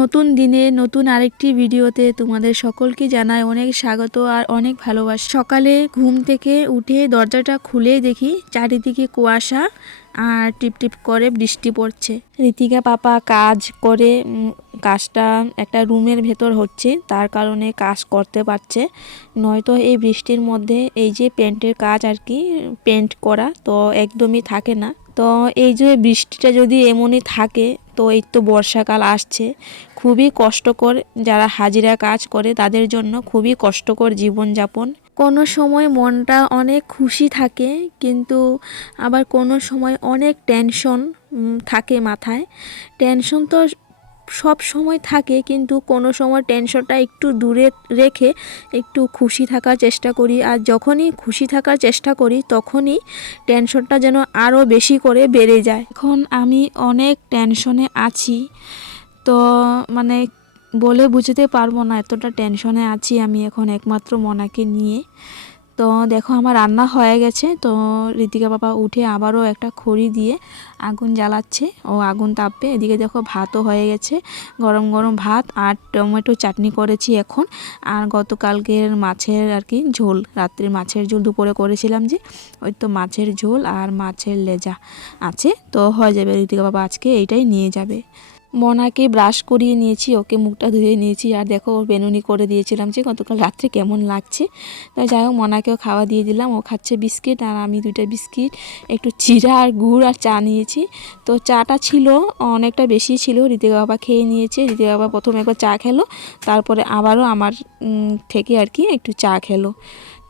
নতুন দিনে নতুন আরেকটি ভিডিওতে তোমাদের সকলকে জানাই অনেক স্বাগত আর অনেক ভালোবাসা। সকালে ঘুম থেকে উঠে দরজাটা খুলে দেখি চারিদিকে কুয়াশা আর টিপ টিপ করে বৃষ্টি পড়ছে। ঋতিকা পাপা কাজ করে কাজটা একটা রুমের ভেতর হচ্ছে, তার কারণে কাজ করতে পারছে। নয়তো এই বৃষ্টির মধ্যে এই যে পেন্টের কাজ আর কি পেন্ট করা তো একদমই থাকে না। তো এই যে বৃষ্টিটা যদি এমনই থাকে, তো এই তো বর্ষাকাল আসছে, খুবই কষ্টকর যারা হাজিরা কাজ করে তাদের জন্য খুবই কষ্টকর জীবনযাপন। কোনো সময় মনটা অনেক খুশি থাকে, কিন্তু আবার কোনো সময় অনেক টেনশন থাকে মাথায়। টেনশন তো সব সময় থাকে, কিন্তু কোনো সময় টেনশনটা একটু দূরে রেখে একটু খুশি থাকার চেষ্টা করি। আর যখনই খুশি থাকার চেষ্টা করি, তখনই টেনশনটা যেন আরও বেশি করে বেড়ে যায়। এখন আমি অনেক টেনশনে আছি, তো মানে বলে বুঝতে পারব না এতটা টেনশনে আছি আমি এখন একমাত্র মনাকে নিয়ে। তো দেখো আমার রান্না হয়ে গেছে। তো ঋতিকা বাবা উঠে আবারও একটা খড়ি দিয়ে আগুন জ্বালাচ্ছে। ও আগুন তাপবে এদিকে দেখো ভাতও হয়ে গেছে। গরম গরম ভাত আর টমেটো চাটনি করেছি এখন। আর গতকালকের মাছের আর কি ঝোল। রাত্রে মাছের ঝোল। দুপুরে করেছিলাম যে, ওই তো মাছের ঝোল আর মাছের লেজা আছে। তো হয়ে যাবে। ঋতিকা বাবা আজকে এইটাই নিয়ে যাবে। মনাকে ব্রাশ করিয়ে নিয়েছি, ওকে মুখটা ধুয়ে নিয়েছি। আর দেখো, ওর বেনুনি করে দিয়েছিলাম যে গতকাল রাত্রে কেমন লাগছে। তো যাই হোক, মনাকেও খাওয়া দিয়ে দিলাম। ও খাচ্ছে বিস্কিট আর আমি দুইটা বিস্কিট, একটু চিরা আর গুড় আর চা নিয়েছি। তো চাটা ছিল, অনেকটা বেশি ছিল। ঋতিকা বাবা খেয়ে নিয়েছে। ঋতিকা বাবা প্রথমে একবার চা খেলো, তারপরে আবারও আমার থেকে আর কি একটু চা খেলো।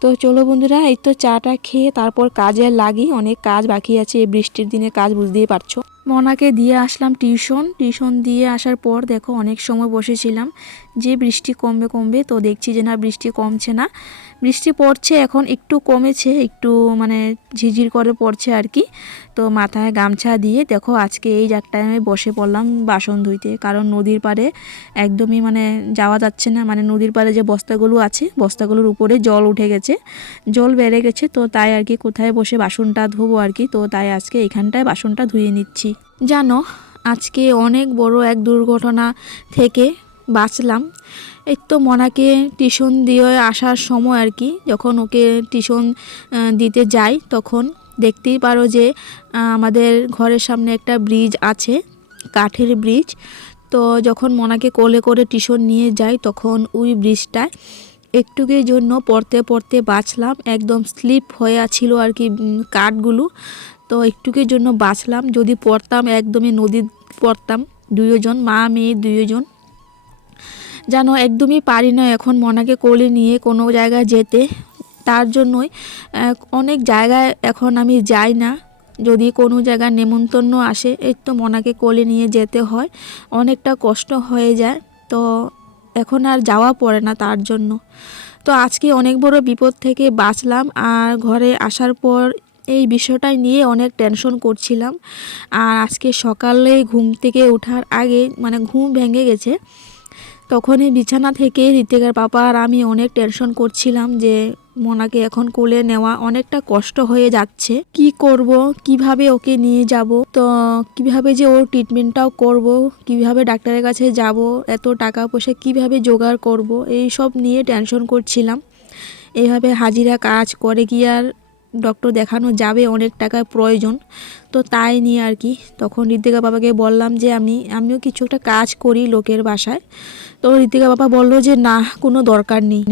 তো চলো বন্ধুরা, এই তো চাটা খেয়ে তারপর কাজে লাগি অনেক কাজ বাকি আছে। এই বৃষ্টির দিনে কাজ বুঝতেই পারছ। মনাকে দিয়ে আসলাম টিউশন। টিউশন দিয়ে আসার পর দেখো অনেক সময় বসেছিলাম। যে বৃষ্টি কমবে কমবে তো দেখছি যে না, বৃষ্টি কমছে না। বৃষ্টি পড়ছে এখন একটু কমেছে, একটু মানে ঝিঝির করে পড়ছে আর কি। তো মাথায় গামছা দিয়ে দেখো আজকে এই জায়গাটায় আমি বসে পড়লাম বাসন ধুইতে। কারণ নদীর পাড়ে একদমই মানে যাওয়া যাচ্ছে না। মানে নদীর পাড়ে যে বস্তাগুলো আছে, বস্তাগুলোর উপরে জল উঠে গেছে। জল বেড়ে গেছে তো তাই আর কি কোথায় বসে বাসনটা ধোবো আর কি। তো তাই আজকে এখানটায় বাসনটা ধুয়ে নিচ্ছি। জানো, আজকে অনেক বড় এক দুর্ঘটনা থেকে বাঁচলাম। এই তো মনাকে টিউশন দিয়ে আসার সময় আর কি, যখন ওকে টিউশন দিতে যাই তখন দেখতেই পারো যে আমাদের ঘরের সামনে একটা ব্রিজ আছে, কাঠের ব্রিজ। তো যখন মনাকে কোলে করে টিউশন নিয়ে যাই তখন ওই ব্রিজটায় একটুকের জন্য পড়তে পড়তে বাঁচলাম, একদম স্লিপ হয়ে ছিল আর কি কাঠগুলো। তো একটুকের জন্য বাঁচলাম। যদি পড়তাম, একদমই নদী পড়তাম। দুইজন, মা, মেয়ে, দুইজন। জানো একদমই পারি না এখন মনাকে কোলে নিয়ে কোনো জায়গায় যেতে। তার জন্যই অনেক জায়গায় এখন আমি যাই না। যদি কোনো জায়গায় নেমন্তন্ন আসে, এই তো মনাকে কোলে নিয়ে যেতে হয়। অনেকটা কষ্ট হয়ে যায়। তো এখন আর যাওয়া পড়ে না তার জন্য। তো আজকে অনেক বড় বিপদ থেকে বাঁচলাম। আর ঘরে আসার পর এই বিষয়টাই নিয়ে অনেক টেনশন করছিলাম। আর আজকে সকালে ঘুম থেকে ওঠার আগে মানে ঘুম ভেঙে গেছে, তখনই বিছানা থেকে ঋতিকার পাপা আর আমি অনেক টেনশন করছিলাম যে মোনাকে এখন কোলে নেওয়া অনেকটা কষ্ট হয়ে যাচ্ছে। কি করব? কীভাবে ওকে নিয়ে যাব? তো কীভাবে যে ওর ট্রিটমেন্টটাও করব? কীভাবে ডাক্তারের কাছে যাব? এত টাকা পয়সা কীভাবে জোগাড় করব? এই সব নিয়ে টেনশন করছিলাম। এইভাবে হাজিরা কাজ করে কি আর ডক্টর দেখানো যাবে, অনেক টাকার প্রয়োজন। তো তাই নিয়ে আর কি, তখন ঋতিকা বাবাকে বললাম যে আমি, আমিও কিছু একটা কাজ করি লোকের বাসায়। তো ঋতিকা বাবা বলল যে না, কোনো দরকার নেই।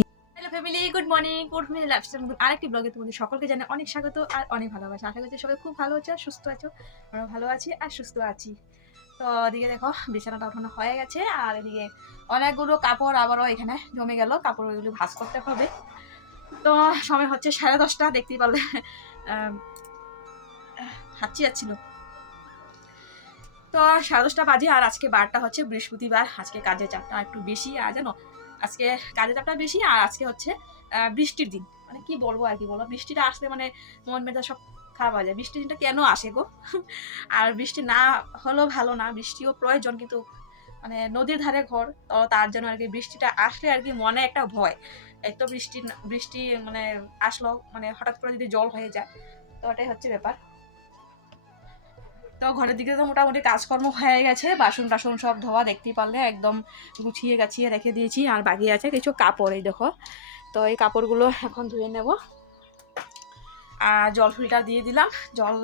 Family good morning good morning lifestyle নতুন আরেকটি ব্লগে তোমাদের সকলকে জানাই অনেক স্বাগত আর অনেক ভালোবাসা। আশা করছি সবাই খুব ভালো আছো, সুস্থ আছো আমরা ভালো আছি আর সুস্থ আছি। তো এদিকে দেখো, বিছানাটা ওঠানো হয়ে গেছে, আর এদিকে অনেকগুলো কাপড় আবারও এখানে জমে গেল কাপড় ওইগুলো ভাঁজ করতে হবে। তো সময় হচ্ছে সাড়ে দশটা, দেখতেই পারলে। হাঁচি যাচ্ছিল। তো সাড়ে দশটা বাজে আর আজকে বারটা হচ্ছে বৃহস্পতিবার, আজকে কাজের চাপটা একটু বেশি। আর জানো, আজকে কাজের চাপটা বেশি আর আজকে হচ্ছে বৃষ্টির দিন। মানে কি বলব আর কি বলো? বৃষ্টিটা আসলে মানে মন মেধা সব খারাপ হয়ে যায়। বৃষ্টির দিনটা কেন আসে গো? আর বৃষ্টি না হলেও ভালো না, বৃষ্টিও প্রয়োজন কিন্তু মানে নদীর ধারে ঘর, তো তার জন্য আর কি বৃষ্টিটা আসলে আর কি মনে একটা ভয়। এক তো বৃষ্টি বৃষ্টি মানে আসলো মানে হঠাৎ করে যদি জল হয়ে যায়, তো ওটাই হচ্ছে ব্যাপার। তো ঘরের দিকে তো মোটামুটি কাজকর্ম হয়ে গেছে, বাসন টাসন সব ধোয়া দেখতেই পারলে একদম গুছিয়ে গাছিয়ে রেখে দিয়েছি, আর বাকি আছে কিছু কাপড়, এই দেখো। তো এই কাপড়গুলো এখন ধুয়ে নেব। আর জল ফিল্টার দিয়ে দিলাম, জল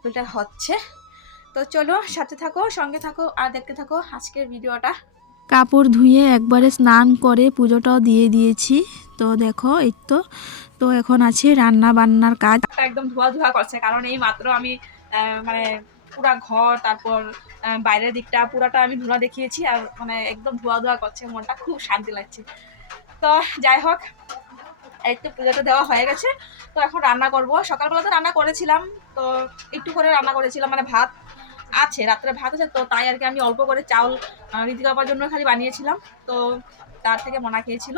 ফিল্টার হচ্ছে। তো চলো, সাথে থাকো, সঙ্গে থাকো, আর দেখতে থাকো আজকের ভিডিওটা। কাপড় ধুয়ে একবারে স্নান করে পুজোটাও দিয়ে দিয়েছি। তো দেখো, এই তো তো এখন আছে রান্না বান্নার কাজ একদম ধোয়া ধোয়া করছে, কারণ এই মাত্র আমি মানে পুরা ঘর, তারপর বাইরের দিকটা পুরাটা আমি ধুলা দেখিয়েছি আর মানে একদম ধোয়া ধোয়া করছে, মনটা খুব শান্তি লাগছে। তো যাই হোক, এই তো পুজোটা দেওয়া হয়ে গেছে। তো এখন রান্না করব। সকালবেলা তো রান্না করেছিলাম, তো একটু করে রান্না করেছিলাম মানে ভাত আছে, রাত্রে ভাত আছে, তো তাই আর কি আমি অল্প করে চাউল ঋতিকা পাওয়ার জন্য খালি বানিয়েছিলাম। তো তার থেকে মনা খেয়েছিল।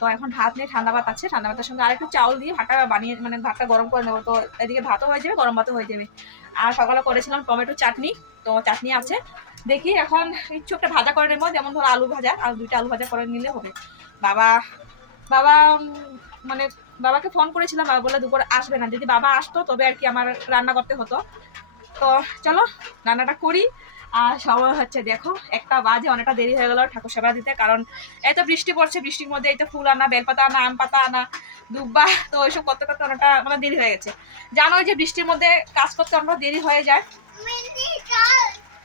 তো এখন ভাত নিয়ে ঠান্ডা ভাত আছে। ঠান্ডা ভাতের সঙ্গে আরেকটু চাউল দিয়ে ভাতটা বানিয়ে মানে ভাতটা গরম করে নেব। তো এদিকে ভাতও হয়ে যাবে, গরম ভাতও হয়ে যাবে। আর সকালে করেছিলাম টমেটো চাটনি, তো চাটনি আছে। দেখি এখন ইচ্ছু একটা ভাজা করে নেব, যেমন ধরো আলু ভাজা। আর দুইটা আলু ভাজা করে নিলে হবে। বাবা বাবা মানে বাবাকে ফোন করেছিলাম, বাবা বলে দুপুরে আসবে না। যদি বাবা আসতো, তবে আর কি আমার রান্না করতে হতো। তো চলো রান্নাটা করি। আর সময় হচ্ছে দেখো একটা বাজে অনেকটা দেরি হয়ে গেল ঠাকুর সেবা দিতে কারণ এই তো বৃষ্টি পড়ছে বৃষ্টির মধ্যে এই তো ফুল আনা বেলপাতা আনা আম পাতা আনা দুব্বা তো ওইসব করতে করতে অনেকটা মানে দেরি হয়ে গেছে। জানো যে বৃষ্টির মধ্যে কাজ করতে আমরা দেরি হয়ে যায়।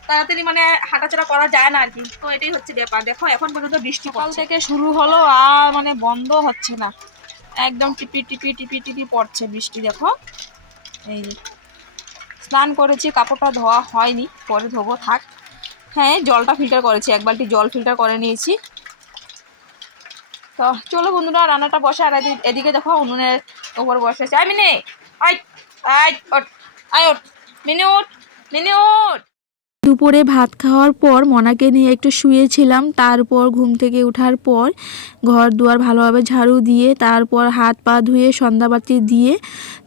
তাড়াতাড়ি মানে হাঁটাচলা করা যায় না আর কি তো এটাই হচ্ছে ব্যাপার। দেখো এখন পর্যন্ত বৃষ্টি সকাল থেকে শুরু হলো আর মানে বন্ধ হচ্ছে না। একদম টিপি টিপি টিপি টিপি পড়ছে বৃষ্টি দেখো। এই। স্নান করেছি, কাপড়টা ধোয়া হয়নি, পরে ধোবো, থাক। হ্যাঁ জলটা ফিল্টার করেছি, এক বালতি জল ফিল্টার করে নিয়েছি। তো চলো বন্ধুরা, রান্নাটা বসে, আর এদি- এদিকে দেখো উনুনের ওপর বসেছে। আই মিনে আই আই ওট আই ওট মিনে ওট মিনে, ওঠ। দুপুরে ভাত খাওয়ার পর মনাকে নিয়ে একটু শুয়েছিলাম। তারপর ঘুম থেকে ওঠার পর ঘর দুয়ার ভালোভাবে ঝাড়ু দিয়ে, তারপর হাত পা ধুয়ে সন্ধ্যাবাতি দিয়ে,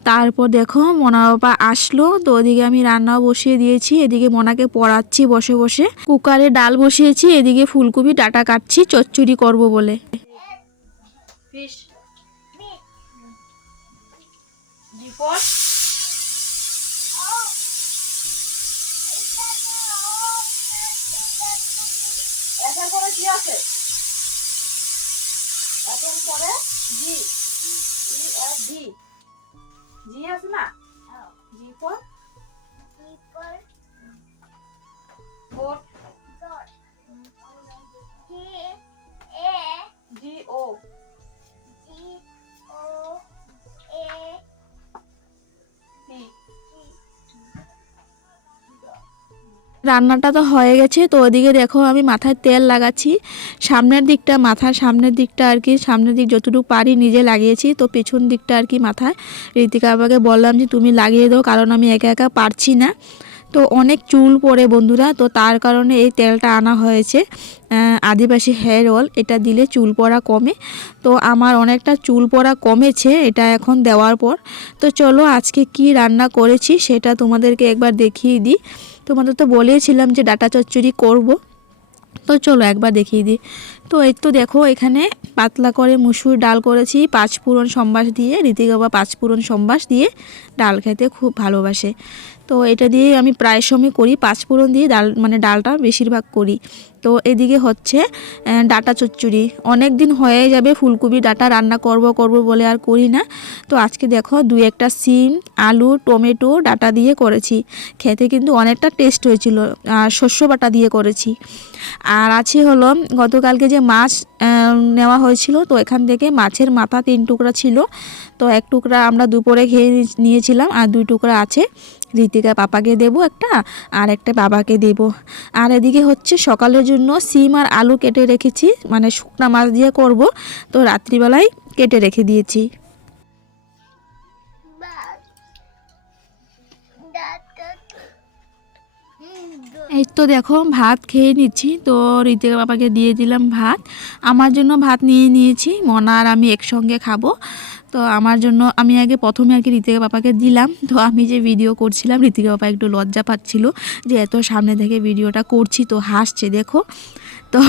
তারপর দেখো মনা বাবা আসলো। তো ওদিকে আমি রান্নাও বসিয়ে দিয়েছি, এদিকে মনাকে পড়াচ্ছি বসে বসে। কুকারে ডাল বসিয়েছি, এদিকে ফুলকপি, ডাটা কাটছি, চচ্চড়ি করব বলে। ফিশ আছে? এখন পরে জি ই আর ডি জি আছে না? রান্নাটা তো হয়ে গেছে, তো ওদিকে দেখো আমি মাথায় তেল লাগাচ্ছি। সামনের দিকটা মাথার সামনের দিকটা আর কি, সামনের দিক যতটুকু পারি নিজে লাগিয়েছি, তো পেছন দিকটা আর কি মাথায়। ঋতিকা বাবাকে বললাম যে তুমি লাগিয়ে দাও, কারণ আমি একা একা পারছি না। তো অনেক চুল পড়ে বন্ধুরা, তো তার কারণে এই তেলটা আনা হয়েছে। আদিবাসী হেয়ার অয়েল, এটা দিলে চুল পড়া কমে। তো আমার অনেকটা চুল পড়া কমেছে, এটা এখন দেওয়ার পর। তো চলো আজকে কি রান্না করেছি সেটা তোমাদেরকে একবার দেখিয়ে দিই। তোমাদের তো বলেছিলাম যে ডাটা চচ্চড়ি করব। তো চলো একবার দেখিয়ে দিই। তো এই তো দেখো এখানে পাতলা করে মুসুর ডাল করেছি পাঁচফোড়ন সম্বাস দিয়ে, ঋতিকা বাবা পাঁচফোড়ন সম্বাস দিয়ে ডাল খেতে খুব ভালোবাসে। তো এটা দিয়ে আমি প্রায় সময় করি পাঁচফোড়ন দিয়ে ডাল মানে ডালটা বেশিরভাগ করি। তো এদিকে হচ্ছে ডাটা চচ্চড়ি। অনেক দিন হয়ে যাবে ফুলকপি ডাটা রান্না করব করব বলে আর করি না। তো আজকে দেখো দু একটা সিম, আলু, টমেটো ডাটা দিয়ে করেছি। খেতে কিন্তু অনেকটা টেস্ট হয়েছিল, আর শস্য বাটা দিয়ে করেছি। আর আছে হলো, গতকালকে যে মাছ নেওয়া হয়েছিল। তো এখান থেকে মাছের মাথা তিন টুকরা ছিল। তো এক টুকরা আমরা দুপুরে খেয়ে নিয়েছিলাম আর দুই টুকরা আছে। ঋতিকা পাপাকে দেব একটা, আর একটা বাবাকে দেব। আর এদিকে হচ্ছে সকালের জন্য সিম আর আলু কেটে রেখেছি। মানে শুকনা মাছ দিয়ে করব। তো রাত্রিবেলায় কেটে রেখে দিয়েছি। এই তো দেখো, ভাত খেয়ে নিচ্ছি। তো ঋতিকা বাবাকে দিয়ে দিলাম ভাত। আমার জন্য ভাত নিয়ে নিয়েছি, মনা আর আমি একসঙ্গে খাব। তো আমার জন্য, আমি আগে প্রথমে আর কি ঋতিকা বাবাকে দিলাম। তো আমি যে ভিডিও করছিলাম ঋতিকা বাবা একটু লজ্জা পাচ্ছিল যে এত সামনে থেকে ভিডিওটা করছি, তো হাসছে, দেখো। তো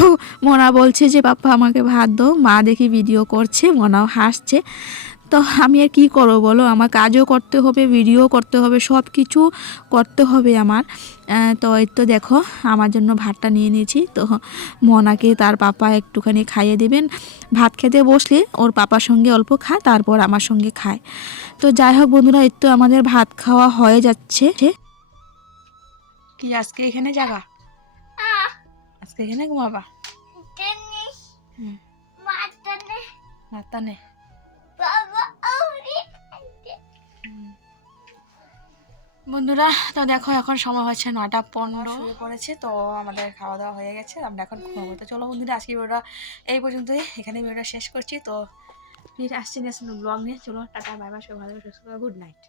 মনা বলছে যে পাপা আমাকে ভাত দাও, মা দেখি ভিডিও করছে, মনাও হাসছে। তো আমি আর কী করব বলো? আমার কাজও করতে হবে ভিডিও করতে হবে সব কিছু করতে হবে আমার। তো এই তো দেখো আমার জন্য ভাতটা নিয়ে নিয়েছি। তো মনাকে তার পাপা একটুখানি খাইয়ে দেবেন। ভাত খেতে বসলে ওর পাপার সঙ্গে অল্প খায় তারপর আমার সঙ্গে খায়। তো যাই হোক বন্ধুরা এই তো আমাদের ভাত খাওয়া হয়ে যাচ্ছে। কি আজকে এখানে যাবা? আজকে এখানে ঘুমাবা? হুম। মাতানে। বন্ধুরা, তো দেখো এখন সময় হচ্ছে নটা পনেরো। শুয়ে পড়েছে, তো আমাদের খাওয়া দাওয়া হয়ে গেছে, আমরা এখন ঘুমাবো। তো চলো বন্ধুরা আজকে ভিডিওটা এই পর্যন্তই। এখানে ভিডিওটা শেষ করছি, তো ফিরে আসছি নেক্সট ব্লগ নিয়ে। চলো, টাটা বাই বাই সবাই ভালো সুস্থ গুড নাইট